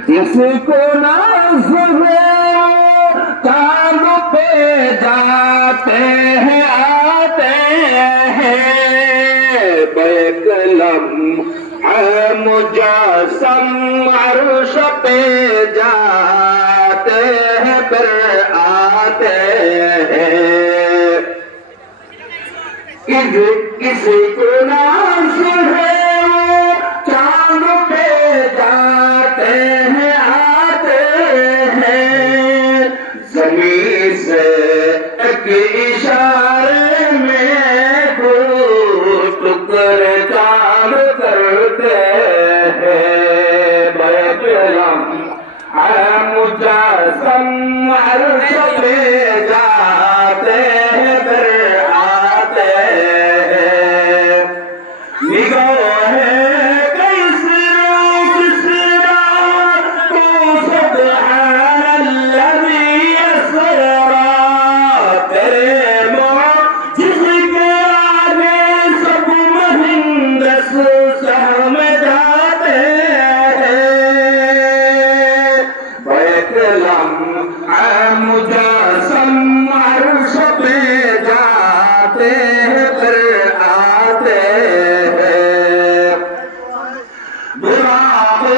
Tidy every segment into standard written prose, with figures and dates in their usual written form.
इसको ना सुने चांद पे जाते हैं आते हैं बेकलम है मुजस्सम अर्श पे जाते हैं फिर आते हैं किसी को ना सुने चांद पे जाते हैं आते हैं ज़मीन से एक इशारे में दो टुकड़े काम करते हैं बेकलम है मुजस्सम अर्श पे जाते हैं फिर आते हैं निगाहें किसरा तो सुब्हानल्लज़ी असरा तेरे मुअज्जिज़ के आगे सब मुहंदस सहम जाते हैं बेकलम है मुजस्सम अर्श पे जाते हैं फिर आते हैं बुराको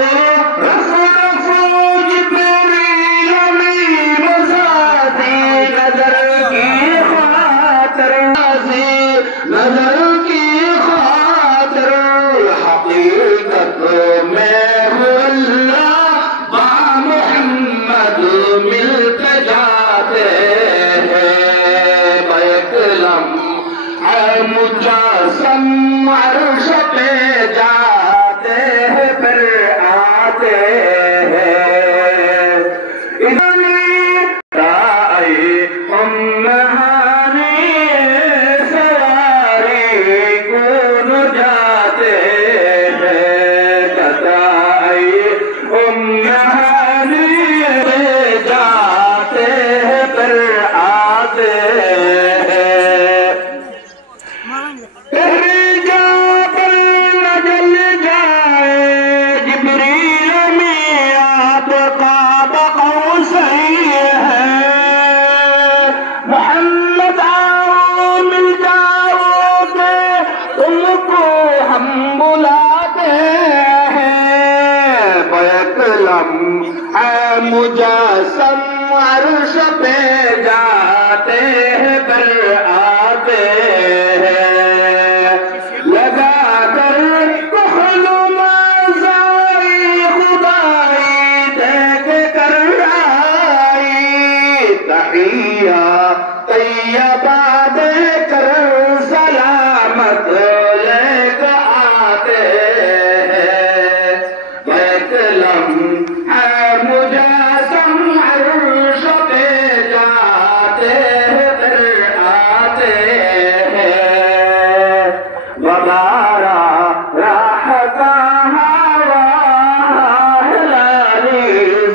रसूल जिब्रील अमीन ज़ाती नज़र की खातिर नज़र की खातिर हकीकत में हूँ अल्लाह बा मुहम्मद मिलते जाते हैं बेकलम है मुजस्सम अर्श पे जाते हैं फिर आते हैं सवारी कौन जाते हैं कताई जाते हैं फिर आते हैं तेरी जान पर न जल जाए जिब्रील में आपका बकाऊ सही है मोहम्मद आओ मिल जाओगे तुमको हम बुलाते हैं बेकलम है मुजस्सम अर्श पे जाते हैं फिर आते हैं लगा कर कहलो मज़ाई खुदाई देख कर आई तहिया तैयबा देकर सलामत लेकर आते हैं बेकलम है मुजस्सम अर्श पे जाते हैं फिर आते हैं वबारा राह का हवा हिलाली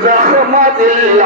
ज़ख्म दिल